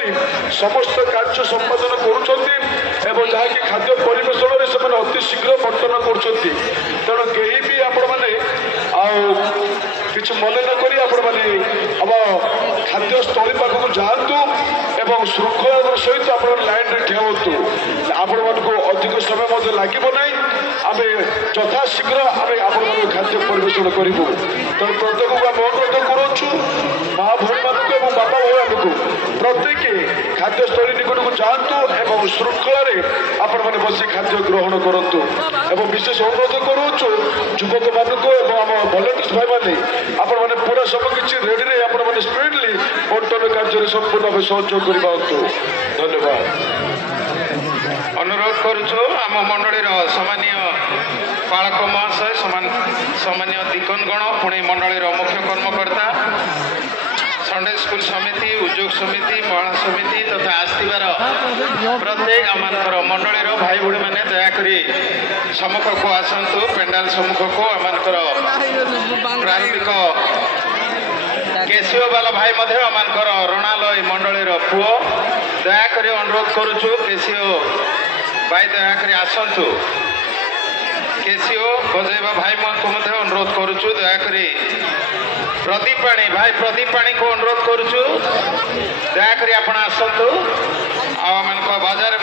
କରି ସମସ୍ତ କାର୍ଯ୍ୟ ସମ୍ପାଦନ କରୁଛନ୍ତି ଏବଂ ଯାହାକି ଖାଦ୍ୟ ପରିବେଷଣରେ ସେମାନେ ଅତି ଶୀଘ୍ର ବଣ୍ଟନ କରୁଛନ୍ତି। ତେଣୁ କେହି ବି ଆପଣମାନେ ଆଉ କିଛି ମନେ ନକରି ଆପଣମାନେ ଆମ ଖାଦ୍ୟସ୍ଥଳୀ ପାଖକୁ ଯାଆନ୍ତୁ ଏବଂ ଶୃଙ୍ଖଳାର ସହିତ ଆପଣ ଲାଇନ୍ରେ ଠିଆ ହୁଅନ୍ତୁ। ଆପଣମାନଙ୍କୁ ଅଧିକ ସମୟ ମଧ୍ୟ ଲାଗିବ ନାହିଁ। ଆମେ ଯଥାଶୀଘ୍ର ଆମେ ଆପଣମାନଙ୍କୁ ଖାଦ୍ୟ ପରିବେଷଣ କରିବୁ। ତେଣୁ ପ୍ରତ୍ୟେକକୁ ଆମେ ଅନୁରୋଧ କରୁଛୁ ମା ଭଉଣୀମାନଙ୍କୁ ଏବଂ ବାପା ଭାଇମାନଙ୍କୁ ପ୍ରତ୍ୟେକ ଖାଦ୍ୟସ୍ଥଳୀ ନିକଟକୁ ଯାଆନ୍ତୁ ଏବଂ ଶୃଙ୍ଖଳାରେ ଆପଣମାନେ ବସି ଖାଦ୍ୟ ଗ୍ରହଣ କରନ୍ତୁ। ଏବଂ ବିଶେଷ ଅନୁରୋଧ କରୁଛୁ ଯୁବକମାନଙ୍କୁ ଏବଂ ଆମ ଭଲେଣ୍ଟିୟର୍ସ ଭାଇମାନେ ଆପଣମାନେ ପୁରା ସବୁ କିଛି ରେଡିରେ ଆପଣମାନେ ସ୍ପିଡଲି ବଣ୍ଟନ କାର୍ଯ୍ୟରେ ସମ୍ପୂର୍ଣ୍ଣ ଭାବେ ସହଯୋଗ କରିପାରନ୍ତୁ। ଧନ୍ୟବାଦ। अनुरोध करुछु आम मंडलीर सम्मानीय पालक महाशय सम्मानीय दिकनगण पुणी मंडलीर मुख्य कर्मकर्ता संडे स्कूल समिति उद्योग समिति महिला समिति तथा आसबार प्रत्येक आम मंडलीर भाई भाई मैंने दयाकोरी सम्मुख को आसतु पेंडाल सम्मुख को आम प्रारंभिक केसीओ बाला भाई आम रणालय मंडलीर पुओ दयाकोरी अनुरोध करुछु केसीओ भाई दयाकोरी आसतु केसीओ बजेबा भाई को अनुरोध करुछु दयाकोरी प्रदीपाणी भाई प्रदीपाणी को अनुरोध करुछु दयाकोरी आपण आसतु आम बाजार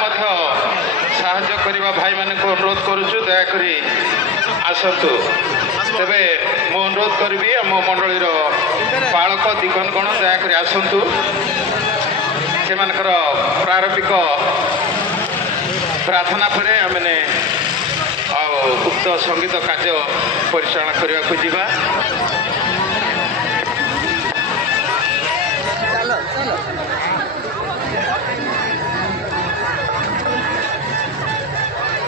साहाय्य करने भाई मान को अनुरोध करुछु दयाकोरी आसतु। तेबे मु अनुरोध करी आम मंडलीर पालक दिगणगण दयाकोरी आसतु से प्रारंभिक प्रार्थना पर आमने उक्त संगीत कार्य परिचालन करने को जीवा।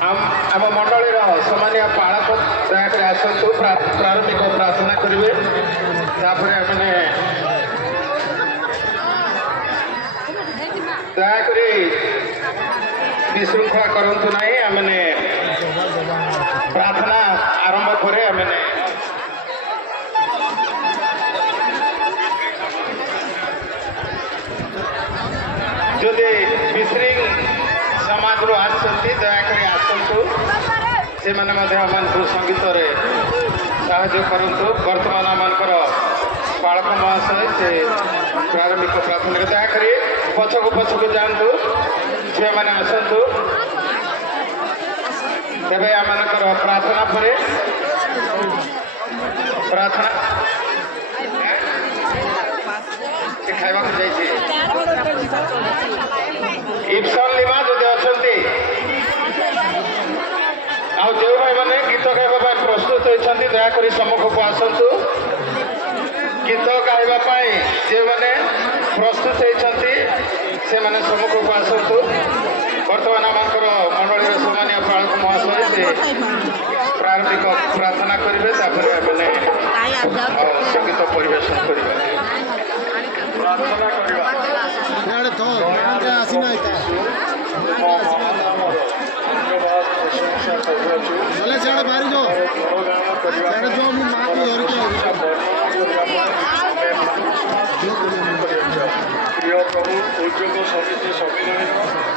आम मंडलीर सम्मानीय पालक दयाकोरी आसतु प्रारंभिक प्रार्थना करेंगे मैंने दयाकोरी विशृंखला करतु ना आमने प्रार्थना आरंभ करे आमने जदि विशृंख समाज रू आसती दयाकोरी आसतु से संगीत साहाय्य करतु। बर्तमान आमर पालक महाशय से प्रारंभिक प्रार्थना दयाकोरी पछक जातु झील मैंने आसतु तेरे आम प्रार्थना पर प्रार्थना खावा इप्सन लिमा जदि अच्छा जो भाई मैंने गीत गाइबा प्रस्तुत होती दयाकोरी सम्मुख को आसतु गीत गाइबा जो मैंने प्रस्तुत होती से मैंने सम्मुख को आसतु। बर्तमान आम मंडलीर सम्मानीय पालक महाशय से प्रारंभिक प्रार्थना करेंगे मैंने संगीत परिवेशन करेंगे प्रार्थना प्रिय प्रभु उद्योग समिति सम्मिलन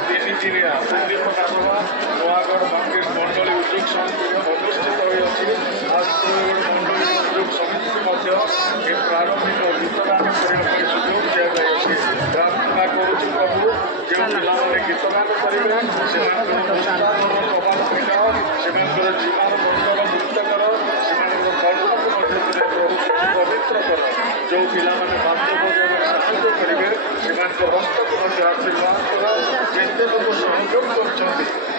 तीन दिनिया पूर्णिमा नूआगढ़ बांगीर मंडली उद्योग समिति अनुष्ठित होती मंडली उद्योग समिति प्रारंभिक गीतगान करने सुजोग दिखाई प्रार्थना करुचु प्रभु जो पिलाने गीतगान करेंगे से प्रभाव मिल से जीवन बंधन मुक्त कर पवित्र कर जो पिलाने बाध्य बजाने साहाय्य करेंगे से हस्त को आशीर्वाद कर जिते लोग सहयोग कर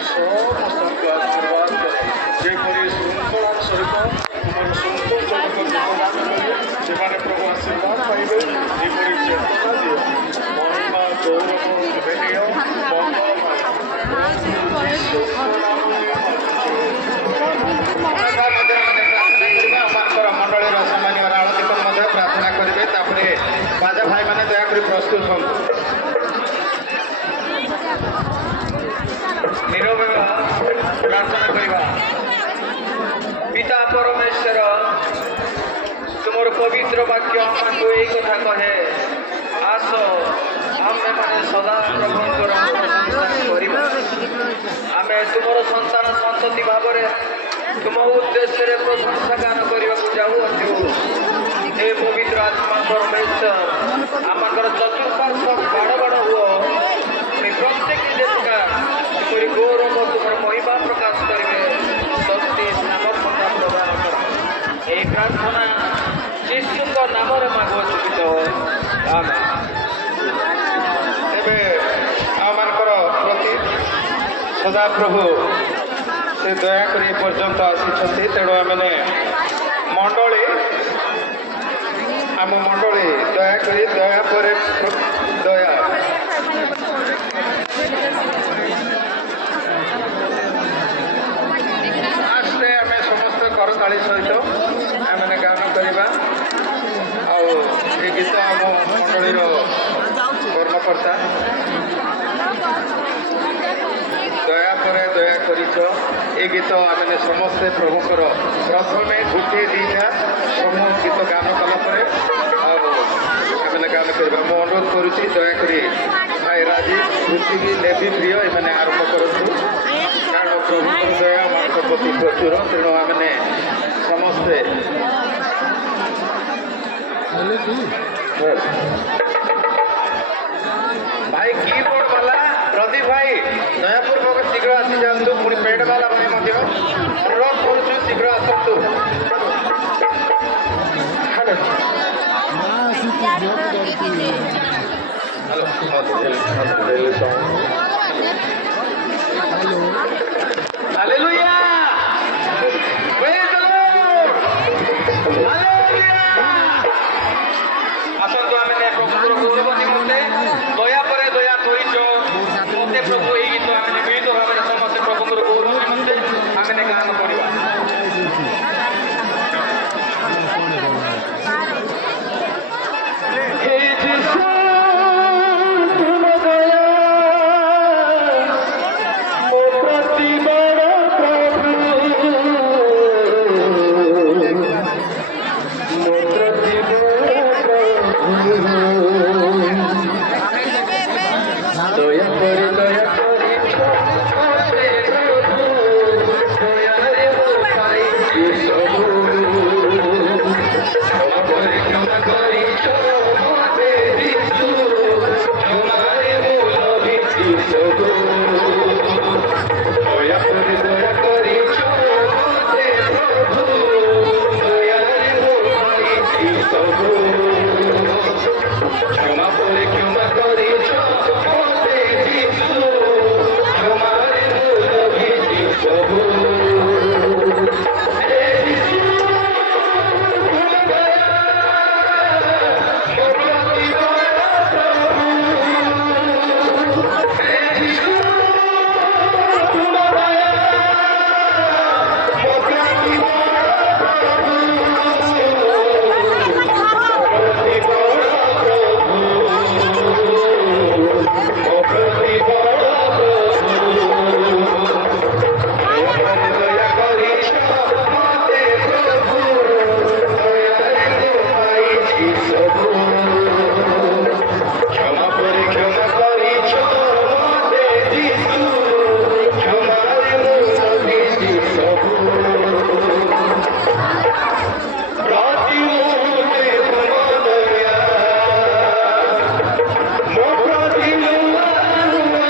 समस्त आशीर्वाद कर जेपरी श्रृंखलार सहित तुम सन्तोषजनक गीतगान करेंगे से प्रभु आशीर्वाद पाइबे जेपरी चेतना दियो महिमा गौरव भेनिय मंडलीर सम्मानीय राणदिकन प्रार्थना करेंगे बाजा भाई मैंने दयाकोरी प्रस्तुत हूँ निरव प्रार्थना करवा। पिता परमेश्वर तुम पवित्र वाक्य आमको यही कथा कहे आस आमे मैंने सदा ସନ୍ତାନ ସନ୍ତତି ଭାବରେ ତୁମ ଉଦ୍ଦେଶ୍ୟରେ ପ୍ରଶଂସା ଗାନ କରିବାକୁ ଯାଉଅଛୁ। ହେ ପବିତ୍ର ଆତ୍ମା ପରମେଶ୍ୱର, ଆମଙ୍କର ଚତୁଃପାର୍ଶ୍ୱ ବାଡ଼ ବାଡ଼ ହୁଅ। ପ୍ରତ୍ୟେକ ଦେଶକା ତୁମରି ଗୌରବ ତୁମର ମହିମା ପ୍ରକାଶ କରିବେ। ଶକ୍ତି ସାମର୍ଥ୍ୟତା ପ୍ରଦାନ କର। ଏହି ପ୍ରାର୍ଥନା ଯୀଶୁଙ୍କ ନାମରେ ମାଗୁଅଛୁ ପିତ। ଆମେନ୍। ଏବେ ଆମମାନଙ୍କର ପ୍ରତି ସଦାପ୍ରଭୁ ସେ ଦୟାକରି ଏପର୍ଯ୍ୟନ୍ତ ଆସିଛନ୍ତି। ତେଣୁ ଆମମାନେ ମଣ୍ଡଳୀ ଆମ ମଣ୍ଡଳୀ ଦୟାକରି ଦୟା ପରେ ଦୟା ଆସ୍ତେ ଆମେ ସମସ୍ତେ କରତାଳି ସହିତ ଆମମାନେ ଗାନ କରିବା। ଆଉ ଏ ଗୀତ ଆମ ମଣ୍ଡଳୀର କର୍ମକର୍ତ୍ତା ଦୟା ପରେ ଦୟା କରିଛ ଏ ଗୀତ ଆମେ ସମସ୍ତେ ପ୍ରଭୁଙ୍କର ପ୍ରଥମେ ଗୋଟିଏ ଦୁଇଟା ସମୂହ ଗୀତ ଗାନ କଲା ପରେ ଆଉ ଆମେ ଗାନ କରିବା। ମୁଁ ଅନୁରୋଧ କରୁଛି ଦୟାକରି ଭାଇ ରାଜୀବ ପୃଥିବୀ ଲେବି ପ୍ରିୟ ଏମାନେ ଆରମ୍ଭ କରନ୍ତୁ, କାରଣ ପ୍ରଭୁଙ୍କର ଦୟା ଆମମାନଙ୍କ ପ୍ରତି ପ୍ରଚୁର। ତେଣୁ ଆମେ ସମସ୍ତେ ଭାଇ କିବୋର୍ଡ ବାଲା ପ୍ରଦୀପ ଭାଇ ଦୟାପୂର୍ବକ ଶୀଘ୍ର ଆସିଯାଆନ୍ତୁ। ପୁଣି ପେଣ୍ଟ ବାଲା ଭାଇ ମଧ୍ୟ ଅନୁରୋଧ କରୁଛୁ ଶୀଘ୍ର ଆସନ୍ତୁ। Hallelujah! Praise the Lord! Hallelujah! ଆସନ୍ତୁ ଆମେ ପ୍ରଭୁଙ୍କର ଗୌରବ ନିମନ୍ତେ ଦୟା ପରେ ଦୟା କରିଛ ମତେ ପ୍ରଭୁ ଏହି ଗୀତ ଆମେ ମିଳିତ ଭାବରେ ସମସ୍ତେ ପ୍ରଭୁଙ୍କର ଗୌରବ ନିମନ୍ତେ ଆମେ ଗାନ କରିବା। ହେ ଯୀଶୁ ତୁମ ଦୟା ମୋ ପ୍ରତି ବଡ଼ ପ୍ରଭୁ, ମୋ ପ୍ରତି ବଡ଼ দয়া করে দয়া করিছ মতে প্রভু, দয়ারে পাইছি সবু। ক্ষমা করে ক্ষমা করিছ মতে যিশু, তোমারে মূল ভিত্তি সবু। দয়া করে দয়া করিছ মতে প্রভু, দয়ারে মূল পাইছি সবু। ক্ষমা করে ক্ষমা করিছ মতে যিশু, তোমারে মূল ভিত্তি সবু। হে যিশু তুম দয়া মোর প্রতি বড় প্রভু। হে যিশু তুম দয়া মোর প্রতি বড় প্রভু, প্রতি বড় প্রভু, ମୋ ପ୍ରତି ବଡ଼ ପ୍ରଭୁ। ଦୟା କରିଛ ମତେ ପ୍ରଭୁ, ଦୟାରେ ମୁଁ ପାଇଛି ସବୁ। କ୍ଷମା ପରେ କ୍ଷମା କରିଛ ମତେ ଯୀଶୁ, କ୍ଷମାରେ ମୁଁ ଲଭିଛି ସବୁ। ପ୍ରତି ମୁହୂର୍ତ୍ତେ ତୁମ ଦୟା ମୋ ପ୍ରତି ନୂଆ ନୂଆ।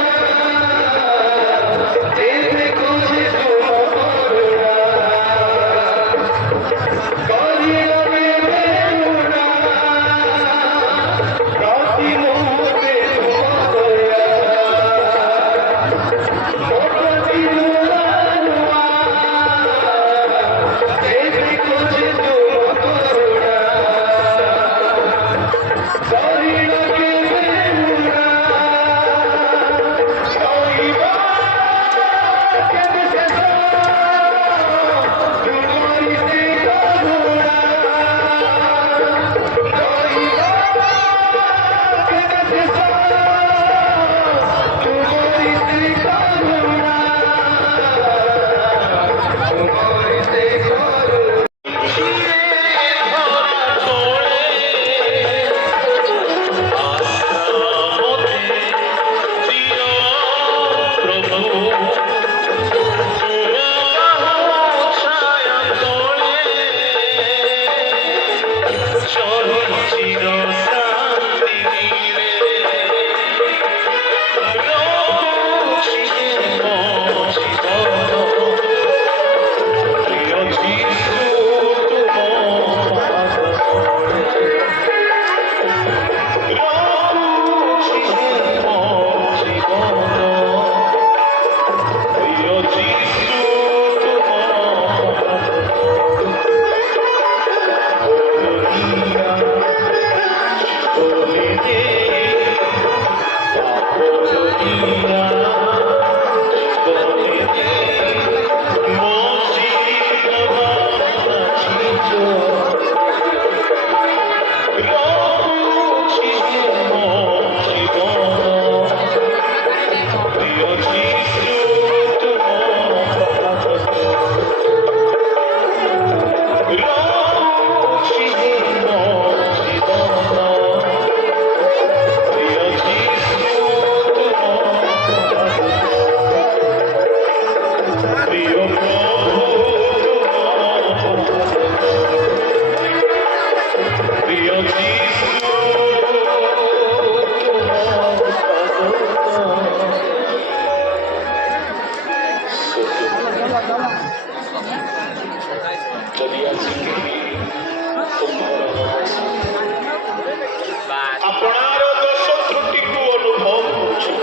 আপনার দোষ ত্রুটিକୁ অনুভব କରୁଛୁ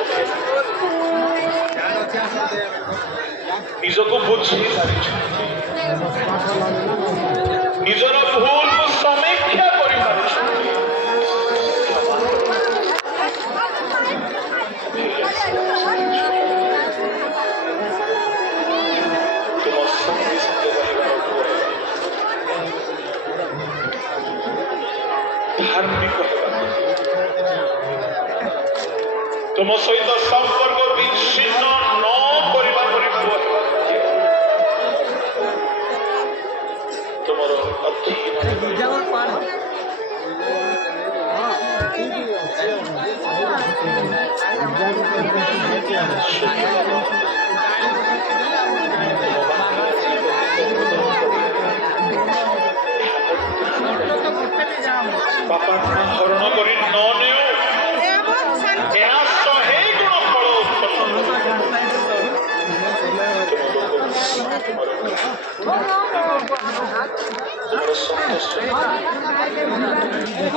ନିଜକୁ ବୁଝି ସାରିଛୁ ନିଜର ଭୁଲକୁ ସମୀକ୍ଷା କରିପାରୁଛୁ ତୁମ ସଙ୍ଗେ ସଙ୍ଗେ ରହିବାର ପରେ ଧାର୍ମିକ ହେବାକୁ ତୁମ ସହିତ ସମ୍ପର୍କ ବିଚ୍ଛିନ୍ନ ନ କରିବା ପରି ପୁଅ ହେବାକୁ ତୁମର ଅଧୀନ ବାପା ହରଣ କରି ନ ନେଉ ଏହା 100 ଗୁଣ ଫଳ ଉତ୍ପନ୍ନ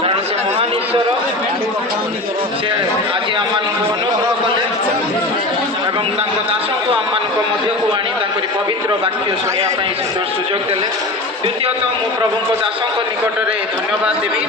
କାରଣ ସେ ମହାନ ଈଶ୍ୱର ସେ ଆଜି ଆମମାନଙ୍କୁ ଅନୁଗ୍ରହ କଲେ ଏବଂ ତାଙ୍କ ଦାସଙ୍କୁ ଆମମାନଙ୍କ ମଧ୍ୟକୁ ଆଣି ତାଙ୍କରି ପବିତ୍ର ବାକ୍ୟ ଶୁଣିବା ପାଇଁ ସୁନ୍ଦର ସୁଯୋଗ ଦେଲେ। ଦ୍ୱିତୀୟତଃ ମୁଁ ପ୍ରଭୁଙ୍କ ଦାସଙ୍କ ନିକଟରେ ଧନ୍ୟବାଦ ଦେବି।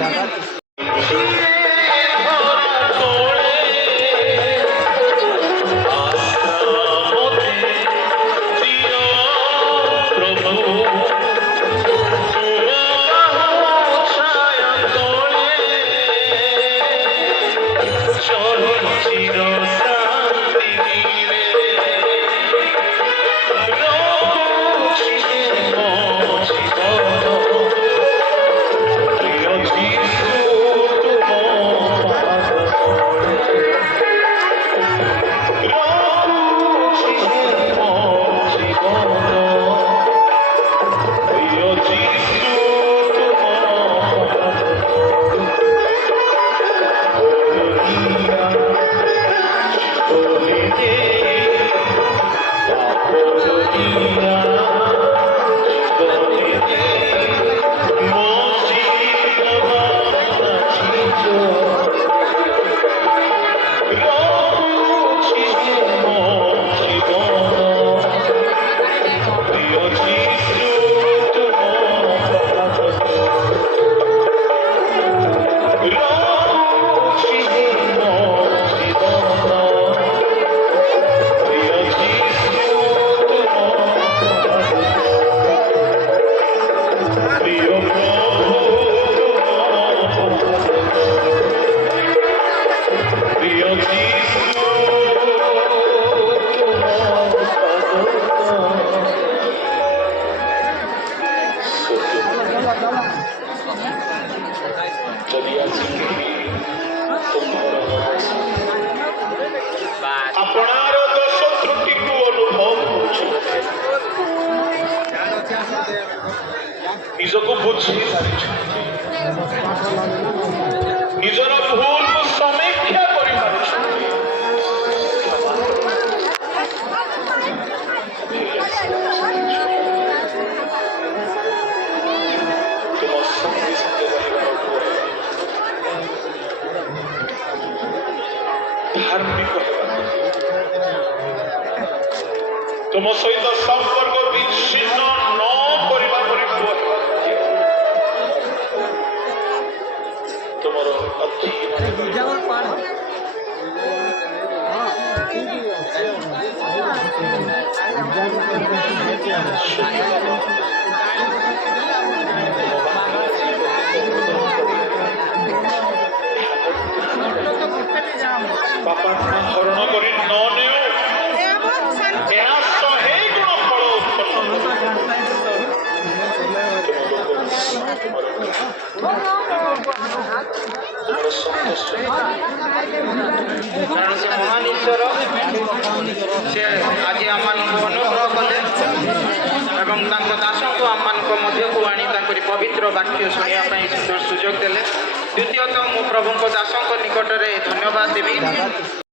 আপনার দোষ ত্রুটিକୁ অনুভব କରୁଛୁ ନିଜକୁ ବୁଝି ସାରିଛୁ ନିଜର ଭୁଲକୁ ସମୀକ୍ଷା କରିପାରୁଛୁ ତୁମ ସଙ୍ଗେ ସଙ୍ଗେ ରହିବାର ପରେ ଧାର୍ମିକ ହେବାକୁ ତୁମ ସହିତ ସମ୍ପର୍କ ବିଚ୍ଛିନ୍ନ ନ କରିବା ପରି ପୁଅ ହେବାକୁ ତୁମର ଅଧୀନ ପାପାତ୍ମା ହରଣ କରି ନ ନେଉ ଏହା 100 ଗୁଣ ଫଳ ଉତ୍ପନ୍ନ କାରଣ ସେ ମହାନ ଈଶ୍ୱର ସେ ଆଜି ଆମମାନଙ୍କୁ ଅନୁଗ୍ରହ କଲେ ଏବଂ ତାଙ୍କ ଦାସଙ୍କୁ ଆମମାନଙ୍କ ମଧ୍ୟକୁ ଆଣି ତାଙ୍କରି ପବିତ୍ର ବାକ୍ୟ ଶୁଣିବା ପାଇଁ ସୁଯୋଗ ଦେଲେ। ଦ୍ୱିତୀୟତଃ ମୁଁ ପ୍ରଭୁଙ୍କ ଦାସଙ୍କ ନିକଟରେ ଧନ୍ୟବାଦ ଦେବି